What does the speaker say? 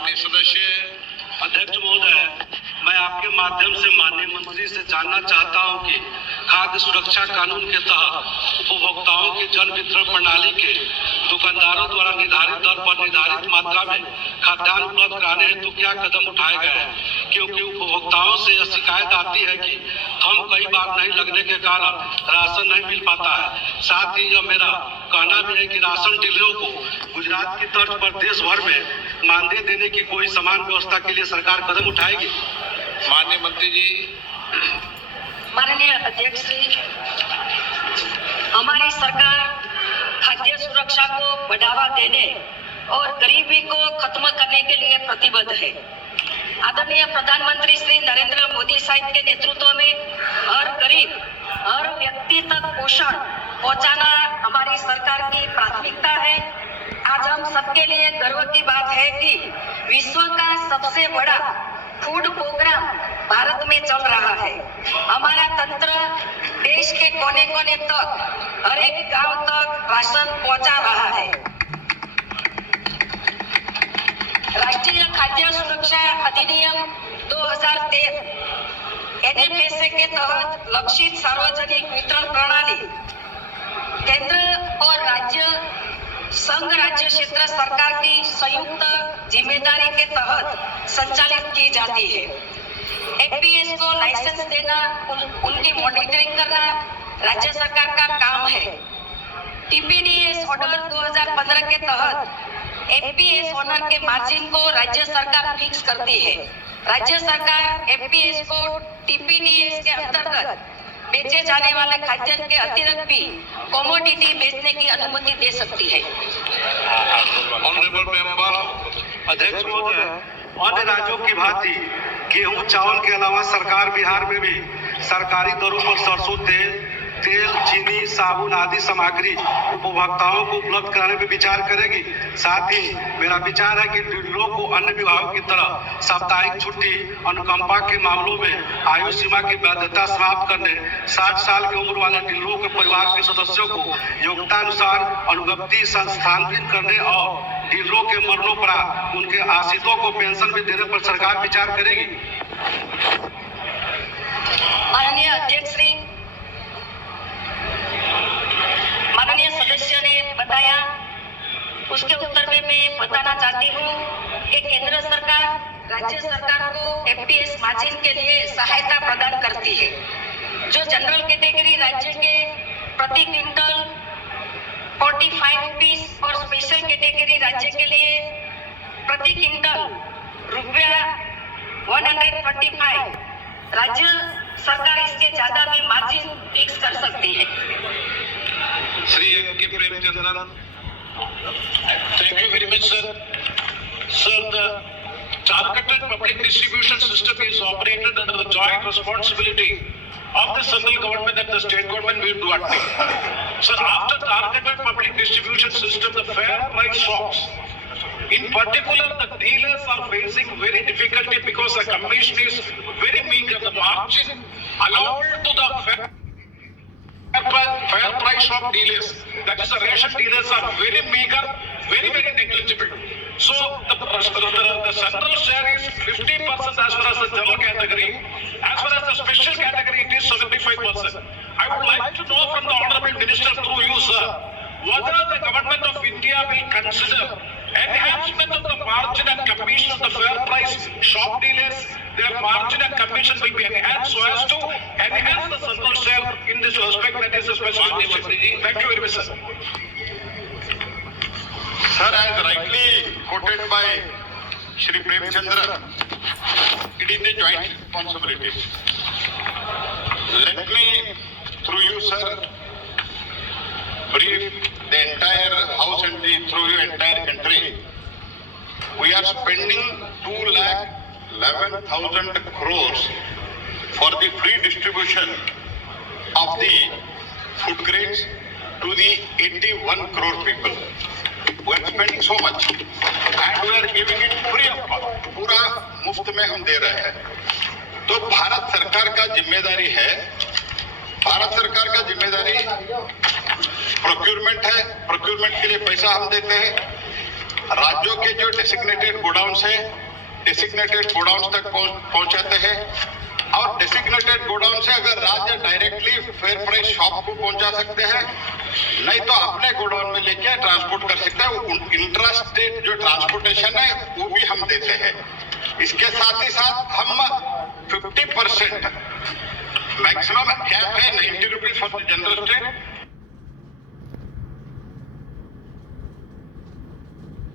माननीय सदस्य अध्यक्ष महोदय, मैं आपके माध्यम से माननीय मंत्री से जानना चाहता हूं कि खाद्य सुरक्षा कानून के तहत उपभोक्ताओं की जन वितरण प्रणाली के दुकानदारों द्वारा निर्धारित दर पर निर्धारित मात्रा में खाद्यान्न उपलब्ध कराने हेतु क्या कदम उठाए गए हैं, क्योंकि उपभोक्ताओं से यह शिकायत आती है कि थम कई बार नहीं लगने के कारण राशन नहीं मिल पाता है। साथ ही यह मेरा कहना भी है कि राशन डीलरों को गुजरात की तर्ज पर देश भर में मानदेय देने की कोई समान व्यवस्था के लिए सरकार कदम उठाएगी। माननीय मंत्री जी। माननीय अध्यक्ष श्री, हमारी सरकार खाद्य सुरक्षा को बढ़ावा देने और गरीबी को खत्म करने के लिए प्रतिबद्ध है। आदरणीय प्रधानमंत्री श्री नरेंद्र मोदी साहब के नेतृत्व में हर गरीब, हर व्यक्ति तक पोषण पहुंचाना हमारी सरकार की प्राथमिकता है। आज हम सबके लिए गर्व की बात है कि विश्व का सबसे बड़ा फूड प्रोग्राम भारत में चल रहा है। हमारा तंत्र देश के कोने कोने तक, हर एक गांव तक राशन पहुंचा रहा है। राष्ट्रीय खाद्य सुरक्षा अधिनियम 2013 NFSA के तहत लक्षित सार्वजनिक वितरण प्रणाली केंद्र और राज्य संघ राज्य क्षेत्र सरकार की संयुक्त जिम्मेदारी के तहत संचालित की जाती है। FPS को लाइसेंस देना, उनकी मॉनिटरिंग करना राज्य सरकार का काम है। TPDS ऑर्डर 2015 के तहत FPS ऑनर के मार्जिन को राज्य सरकार फिक्स करती है। राज्य सरकार FPS को TPDS के अंतर्गत बेचे जाने वाले खाद्यान्न के अतिरिक्त भी कमोडिटी बेचने की अनुमति दे सकती है। Honourable member. अध्यक्ष महोदय, अन्य राज्यों की भांति गेहूं चावल के अलावा सरकार बिहार में भी सरकारी दरों पर सरसों तेल, चीनी, साबुन आदि सामग्री उपभोक्ताओं को उपलब्ध कराने पर विचार करेगी। साथ ही मेरा विचार है कि डीलरों को अन्य विभागों की तरह साप्ताहिक छुट्टी, अनुकंपा के मामलों में आयु सीमा की वैधता समाप्त करने, 60 साल की उम्र वाले डीलरों के परिवार के सदस्यों को योग्यतानुसार अनुगति संस्थानित करने और डीलरों के मरणोपरांत उनके आश्रितों को पेंशन भी देने पर सरकार विचार करेगी। माननीय अध्यक्ष श्री, माननीय सदस्य ने बताया, उसके उत्तर में मैं बताना चाहती हूँ कि केंद्र सरकार राज्य सरकार को FPS मार्जिन के लिए सहायता प्रदान करती है। जो जनरल कैटेगरी राज्य के प्रति क्विंटल 45 रुपीस और स्पेशल कैटेगरी राज्य के लिए प्रति क्विंटल ₹135, राज्य सरकार इसके ज्यादा भी मार्जिन फिक्स कर सकती है। श्री के Premachandran. Thank you very much, sir. Sir, the targeted public distribution system is operated under the joint responsibility of the central government and the state government. We do not think. Sir, after targeted public distribution system, the fair price shops, in particular, the dealers are facing very difficulty because the commission is very meager. The margin allowed to the fair price shop dealers, that is the ration dealers, are very meager, very negligible. So the central share is 50% as far as the general category. As far as the special category, it is 75%. I would like to know from the Honorable Minister through you, sir, whether the government of India will consider enhancement of the margin and commission of the fair price shop dealers. Their margin and commission will be enhanced so as to enhance the central share in this respect. That is a special question. Thank you very much, sir. Sir, as rightly quoted by Shri Premchandra, it is a joint responsibility. Let me, through you, sir, brief the entire house and through your entire country. We are spending 2,11,000 crores for the free distribution of the food grains to the 81 crore people. We are spending so much and we are giving it free of cost. पूरा मुफ्त में हम दे रहे हैं। तो भारत सरकार का जिम्मेदारी है, भारत सरकार का जिम्मेदारी प्रोक्योरमेंट है। प्रोक्योरमेंट के लिए पैसा हम देते हैं। राज्यों के जो डेसिग्नेटेड गोडाउन्स है, डेसिग्नेटेड गोडाउन्स तक पहुंचाते हैं, और डेसिग्नेटेड गोडाउन से अगर राज्य डायरेक्टली फेयर प्राइस शॉप को पहुंचा सकते हैं, नहीं तो अपने गोडाउन में लेके ट्रांसपोर्ट कर सकते हैं। इंट्रा स्टेट जो ट्रांसपोर्टेशन है वो भी हम देते हैं। इसके साथ ही साथ हम 50% मैक्सिमम कैप है 90 rupees for the general state,